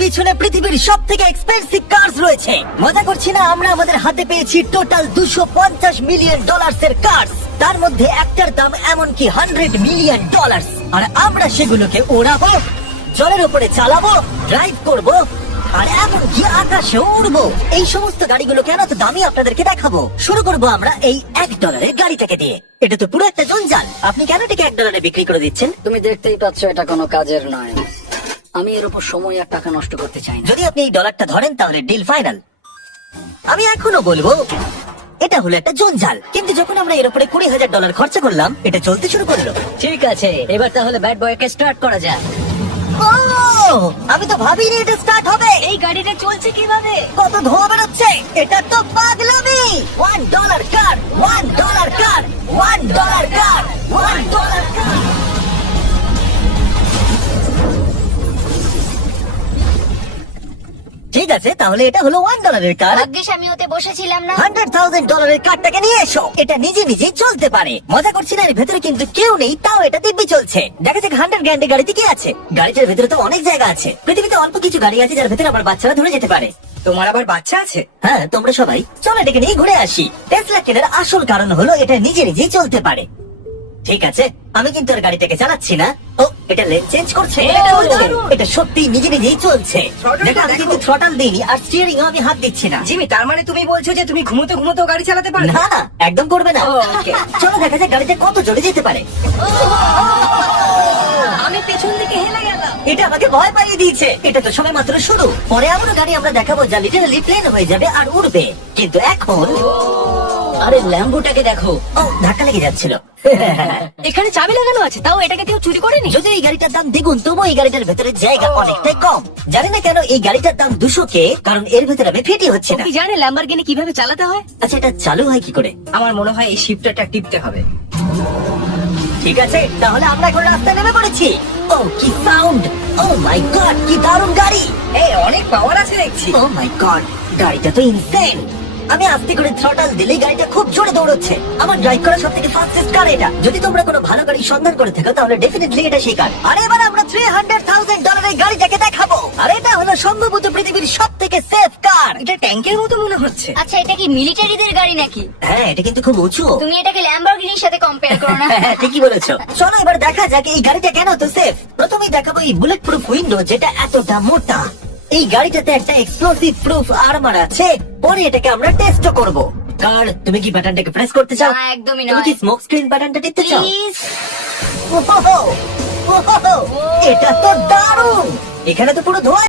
পিছনে পৃথিবীর সব থেকে এক্সপেন্সিভ কার্স রয়েছে। মজা করছি না, আমরা আমাদের হাতে পেয়েছি টোটাল $250 মিলিয়ন এর কার্স। তার মধ্যে একটার দাম এমনকি $100 মিলিয়ন। আর আমরা সেগুলোকে ওড়াবো, জলের উপরে চালাবো, ড্রাইভ করব, আর এমনকি আকাশে উড়বো। এই সমস্ত গাড়িগুলো কেন তো দামি আপনাদেরকে দেখাবো। শুরু করবো আমরা এই $1 গাড়িটাকে দিয়ে। এটা তো পুরো একটা জঞ্জাল। আপনি কেন এটাকে $1 বিক্রি করে দিচ্ছেন? তুমি দেখতেই পাচ্ছ এটা কোনো কাজের নয়। আমি এর উপর সময় আর টাকা নষ্ট করতে চাই না। যদি আপনি এই ডলারটা ধরেন তাহলে ডিল ফাইনাল। আমি এখনো বলবো এটা হলো একটা জঞ্জাল, কিন্তু যখন আমরা এর উপরে $20,000 খরচা করলাম, এটা চলতে শুরু করলো। ঠিক আছে, এবার তাহলে ব্যাড বয়কে স্টার্ট করা যায়। ও, আমি তো ভাবিনি এটা স্টার্ট হবে। এই গাড়িটা চলছে কিভাবে? কত ধোঁয়া বেরোচ্ছে, এটা তো পাগলামি। $1 কার, $1 কার, $1 কার, $1 কার। ঠিক আছে, তাহলে এটা হলো $1 কার। ভাগ্যিস আমি ওতে বসেছিলাম না। $100,000 কারটাকে নিয়ে এসো। এটা নিজে নিজেই চলতে পারে। মজা করছি না, এর ভেতরে কিন্তু কেউ নেই, তাও এটা দিব্যি চলছে। দেখা যাক 100 গ্র্যান্ডের গাড়িতে কি আছে। গাড়িটার ভেতরে তো অনেক জায়গা আছে। পৃথিবীতে অল্প কিছু গাড়ি আছে যার ভেতরে আবার বাচ্চারা ধরে যেতে পারে। তোমার আবার বাচ্চা আছে? হ্যাঁ, তোমরা সবাই চলো এটাকে নিয়ে ঘুরে আসি। টেসলা কেনার আসল কারণ হলো এটা নিজে নিজেই চলতে পারে। ঠিক আছে, আমি কিন্তু আর গাড়িটাকে চালাচ্ছি না। ও, এটা লেন চেঞ্জ করছে। এটা সত্যি নিজে নিজেই চলছে। Throttle দেখো, আমি দেখো। কিন্তু থ্রটাল দিইনি, আর স্টিয়ারিং আমি হাত দিচ্ছি না। জিমি, তার মানে তুমি বলছো যে তুমি ঘুমোতে ঘুমোতে গাড়ি চালাতে পারো? না, একদম করবে না। ও, okay. চলো দেখা যাক গাড়িটা কত জোরে যেতে পারে। আমি পেছন দিকে হেলে গেলাম। এটা আমাকে ভয় পাইয়ে দিয়েছে। এটা তো সবে মাত্র শুরু। পরে এমন গাড়ি আমরা দেখাবো যা লিটারালি প্লেন হয়ে যাবে আর উড়বে। কিন্তু এখন আরে ল্যাম্বোটাকে দেখো, ও, ধাক্কা লেগে যাচ্ছিল। এখানে চাবি লাগানো আছে, তাও এটাকে কেউ চুরি করেনি। যদি এই গাড়িটার দাম দ্বিগুণ, তবু এই গাড়িটার ভেতরে জায়গা অনেকটাই কম। জানি না কেন এই গাড়িটার দাম 200K, কারণ এর ভেতরে আমি ফিটি হচ্ছে না। কি জানে ল্যাম্বরগিনি কিভাবে চালাতে হয়? আচ্ছা, এটা চালু হয় কি করে? আমার মনে হয় এই শিফটারটা টিপতে হবে। ঠিক আছে, তাহলে আমরা এখন রাস্তায় নেমে পড়েছি। ও, কি সাউন্ড! ও মাই গড, কি দারুণ গাড়ি! এই অনেক পাওয়ার আছে দেখছি। ও মাই গড, গাড়িটা তো ইনসেন। আমি আস্তে করে থ্রটাল দিলেই গাড়িটা খুব জোরে দৌড়চ্ছে। আমার ড্রাইভ করা সবথেকে ফাস্টেস্ট কার এটা। যদি তোমরা কোনো ভালো গাড়ি সন্ধান করে থাকো তাহলে ডেফিনেটলি এটা সেই কার। আর এবার আমরা $300,000 এর গাড়িটাকে দেখাবো। আর এটা হলো সম্ভবত পৃথিবীর সবথেকে সেফ কার। এটা ট্যাঙ্কের মতো মনে হচ্ছে। আচ্ছা, এটা কি মিলিটারিদের গাড়ি নাকি? হ্যাঁ, এটা কিন্তু খুব উঁচু। তুমি এটাকে ল্যাম্বরগিনির সাথে কম্পেয়ার করো না। হ্যাঁ, ঠিকই বলেছো। চলো এবার দেখা যাক এই গাড়িটা কেন তো সেফ। প্রথমেই দেখাবো এই বুলেট প্রুফ উইন্ডো, যেটা এতটা মোটা। এই গাড়িটাতে একটা এক্সপ্লোসিভ প্রুফ আর্মার আছে। পরে এটাকে আমরা টেস্ট করব। কার, তুমি কি বাটনটাকে প্রেস করতে চাও? না, একদমই তুমি নয়। কি স্মোক স্ক্রিন বাটনটা টিপতে চাও? প্লিজ। ওহো, ওহো, এটা তো দারুণ। এখানে তো পুরো ধোঁয়া